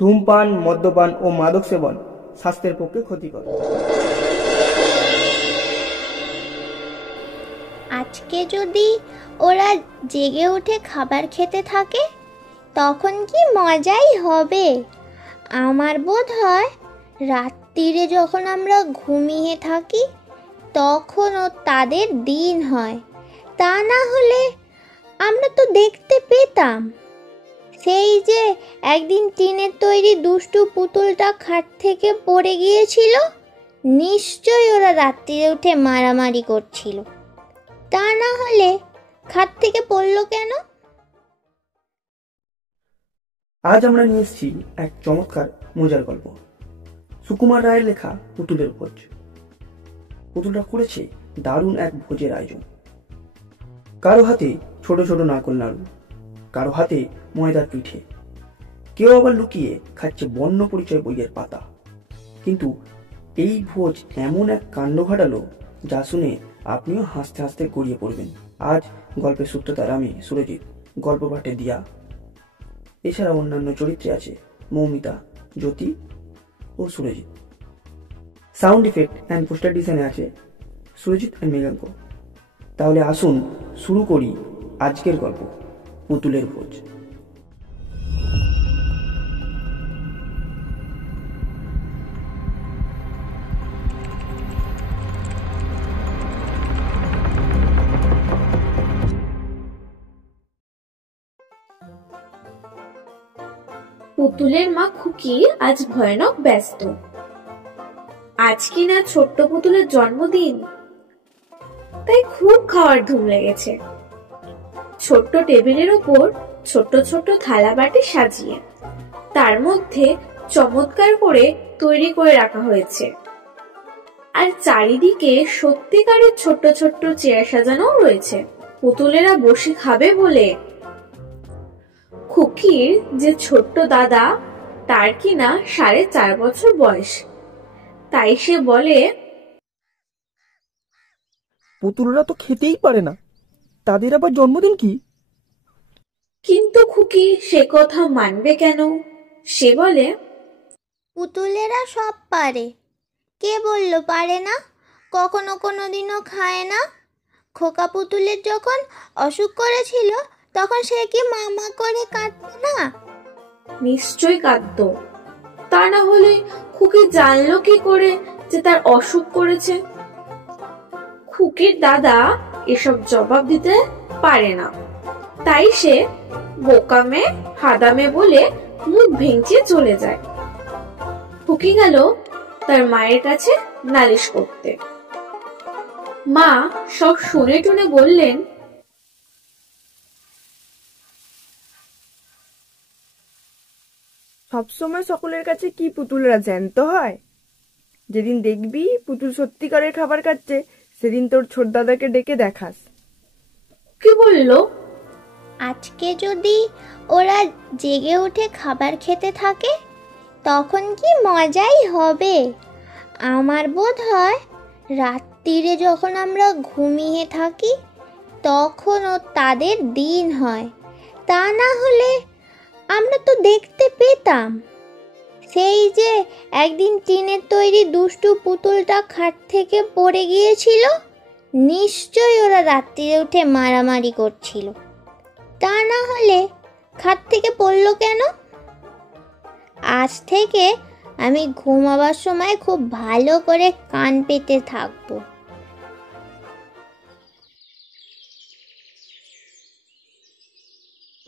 ধূমপান, মদ্যপান ও মাদক সেবন স্বাস্থ্যের পক্ষে ক্ষতিকর। আজকে যদি ওরা জেগে উঠে খাবার খেতে থাকে তখন কি মজাই হবে। আমার বোধ হয় রাত্রিরে যখন আমরা ঘুমিয়ে থাকি তখনও তাদের দিন হয়, তা না হলে আমরা তো দেখতে পেতাম। সেই যে একদিন টিনের তৈরি দুষ্টু পুতুলটা খাট থেকে পড়ে গিয়েছিল, নিশ্চয়ই ওরা রাত্রিরে উঠে মারামারি করছিল। তা না হলে খাট থেকে পড়লো কেন? আজ আমরা নিয়ে এসেছি এক চমৎকার মজার গল্প, সুকুমার রায়ের লেখা পুতুলের ভোজ। পুতুলটা করেছে দারুণ এক ভোজের আয়োজন। কারো হাতে ছোট ছোট নারকোল নাড়ু, কারো হাতে ময়দার পিঠে, কেউ আবার লুকিয়ে খাচ্ছে বর্ণ পরিচয় বইয়ের পাতা। কিন্তু এই ভোজ এমন এক কাণ্ড ঘটালো যা শুনে আপনিও হাসতে হাসতে গড়িয়ে পড়বেন। আজ গল্পের সূত্রধার আমি সুরজিৎ, গল্প পাঠে দিয়া, এছাড়া অন্যান্য চরিত্রে আছে মৌমিতা, জ্যোতি ও Surajit. Sound effect and poster ডিজাইনে আছে সুরজিৎ আর মেঘাঙ্ক। তাহলে আসুন শুরু করি আজকের গল্প, পুতুলের ভোজ। পুতুলের মা খুকি আজ ভয়ানক ব্যস্ত। আজ কিনা ছোট্ট পুতুলের জন্মদিন, তাই খুব খাওয়ার ধুম লেগেছে। ছোট্ট টেবিলের উপর ছোট্ট ছোট্ট থালা বাটি সাজিয়ে তার মধ্যে চমৎকার করে তৈরি করে রাখা হয়েছে। আর চারিদিকে সত্যিকারের ছোট্ট ছোট্ট চেয়ার সাজানো রয়েছে পুতুলেরা বসে খাবে বলে। খুকির যে ছোট্ট দাদা, তার কিনা 4.5 বছর বয়স, তাই সে বলে, পুতুলরা তো খেতেই পারে না, তাদের আবার জন্মদিন কি? কিন্তু খুকি সে কথা মানবে কেন? সে বলে, পুতুলেরা সব পারে। কে বলল পারে না? কখনো কোনোদিনও খায় না। খোকা পুতুলের যখন অসুখ করেছিল তখন সে কি মামা করে কাঁদতো না? নিশ্চয় কাঁদতো, তা না হলে খুকি জানলো কি করে যে তার অসুখ করেছে? খুকির দাদা এসব জবাব দিতে পারে না, তাই সে বোকামে হাদামে বলে মুখ ভেঙচে চলে যায়। খুকি গেল তার মায়ের কাছে নালিশ করতে। মা সব শুনে টুনে বললেন, সবসময় সকলের কাছে কি পুতুলরা জ্যান্ত হয়? যেদিন দেখবি পুতুল সত্যিকারের খাবার খাচ্ছে সেদিন তোর ছোট দাদাকে ডেকে দেখাস। কি বললো? আজকে যদি ওরা জেগে উঠে খাবার খেতে থাকে তখন কি মজাই হবে। আমার বোধ হয় রাত্রিরে যখন আমরা ঘুমিয়ে থাকি তখনও তাদের দিন হয়, তা না হলে আমরা তো দেখতে পেতাম। সেই যে একদিন টিনের তৈরি দুষ্টু পুতুলটা খাট থেকে পড়ে গিয়েছিল, নিশ্চয়ই ওরা রাত্রিরে উঠে মারামারি করছিল। তা না হলে খাট থেকে পড়লো কেন? আজ থেকে আমি ঘুমাবার সময় খুব ভালো করে কান পেতে থাকবো।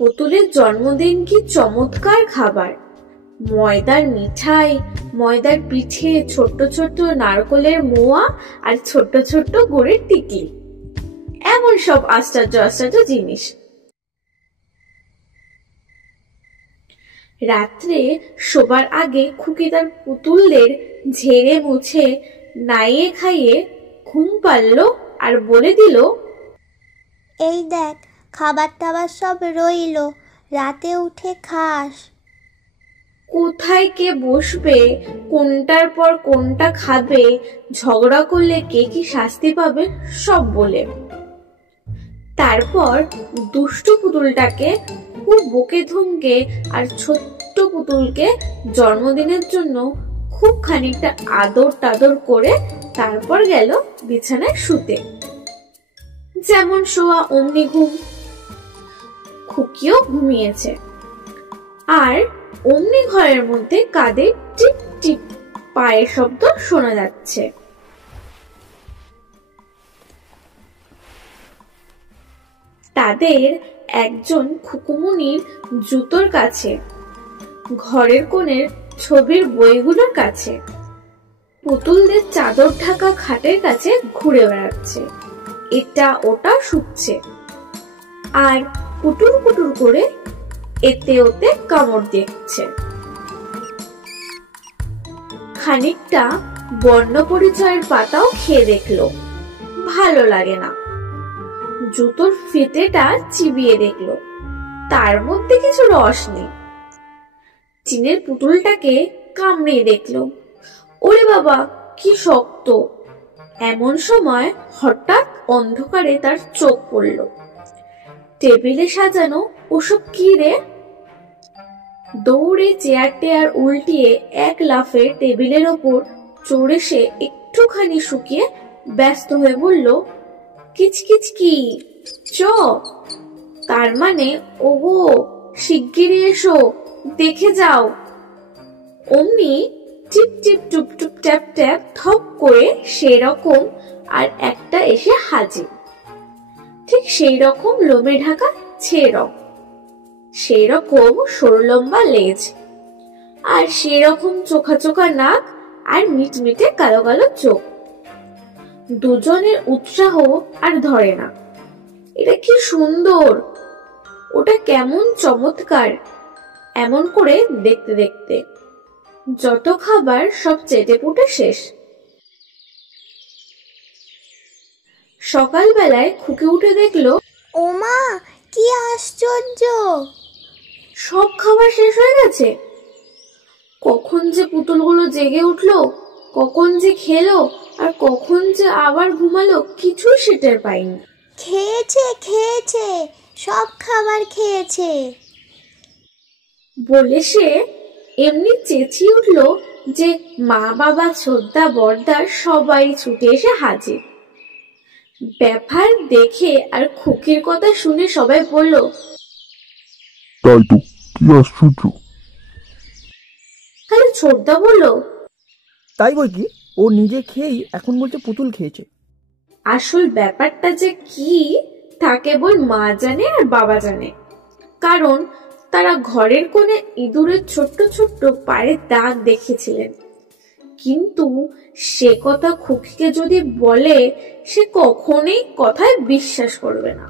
পুতুলের জন্মদিন কি চমৎকার খাবার! ময়দার মিঠাই, ময়দার পিঠে, ছোট্ট ছোট্ট নারকলের মোয়া আর ছোট্ট ছোট্ট গুড়ের টিকলি, এমন সব আশ্চর্য আশ্চর্য জিনিস। রাত্রে শোবার আগে খুকি তার পুতুলদের ঝেড়ে মুছে নাইয়ে খাইয়ে ঘুম পাড়লো আর বলে দিল, এই দেখ খাবার টাবার সব রইলো, রাতে উঠে খাস। কোথায় কে বসবে, কোনটার পর কোনটা খাবে, ঝগড়া করলে কে কি শাস্তি পাবে সব বলে। তারপর দুষ্টু পুতুলটাকে খুব বকে ধমকে আর ছোট্ট পুতুলকে জন্মদিনের জন্য খুব খানিকটা আদর টাদর করে তারপর গেল বিছানায় শুতে। যেমন শোয়া অমনি ঘুম। খুকিও ঘুমিয়েছে, আর অমনি ঘরের মধ্যে কাঁধে টিপ টিপ পায়ের শব্দ শোনা যাচ্ছে। তাদের একজন খুকুমনির জুতোর কাছে, ঘরের কোণের ছবির বইগুলোর কাছে, পুতুলদের চাদর ঢাকা খাটের কাছে ঘুরে বেড়াচ্ছে, এটা ওটা শুচ্ছে, আর পুটুর পুটুর করে এতে ওতে কামড় দিচ্ছে। খানিকটা বর্ণ পরিচয়ের পাতাও খেয়ে দেখলো, ভালো লাগে না। জুতোর ফিতেটা চিবিয়ে দেখলো, তার মধ্যে কিছু রস নেই। চিনের পুতুলটাকে কামড়িয়ে দেখলো, ওরে বাবা কি শক্ত। এমন সময় হঠাৎ অন্ধকারে তার চোখ পড়ল। টেবিলে সাজানো ওসব কি রে? দৌড়ে চেয়ার টেয়ার উল্টিয়ে এক লাফে টেবিলের ওপর চড়ে সে একটুখানি শুকিয়ে ব্যস্ত হয়ে বলল, কিচকিচ কি চ? তার মানে ওগো শিগগিরই এসো, দেখে যাও। অমনি টিপ টিপ টুপ টুপ ট্যাপ ট্যাপ থপ করে সেরকম আর একটা এসে হাজির। ঠিক সেই রকম লোমে ঢাকা ছেড়ক, সেই রকম সরু লম্বা লেজ, আর সেই রকম চোখা চোখা নাক আর মিটমিটে কালো কালো চোখ। দুজনের উৎসাহ আর ধরে না। এটা কি সুন্দর, ওটা কেমন চমৎকার। এমন করে দেখতে দেখতে যত খাবার সব চেটে পুটে শেষ। সকালবেলায় খুকি উঠে দেখলো, ওমা কি আশ্চর্য, সব খাবার শেষ হয়ে গেছে। কখন যে পুতুলগুলো জেগে উঠলো, কখন যে খেলো, আর কখন যে আবার ঘুমালো, কিছুই সে টের পাইনি। খেয়েছে খেয়েছে, সব খাবার খেয়েছে বলে সে এমনি চেঁচিয়ে উঠলো যে মা বাবা ছোদ্দা বড়দা সবাই ছুটে এসে হাজির। ব্যাপার দেখে আর খুকির কথা শুনে সবাই বলল, তাই তো, কি আশ্চর্য। তাহলে ছোটদা বলল, তাই বই কি, ও নিজে খেয়েই এখন বলছে পুতুল খেয়েছে। আসল ব্যাপারটা যে কি তা কেবল মা জানে আর বাবা জানে, কারণ তারা ঘরের কোণে ইঁদুরের ছোট্ট ছোট্ট পায়ের দাগ দেখেছিলেন। কিন্তু সে কথা খুকিকে যদি বলে, সে কখনোই কথায় বিশ্বাস করবে না।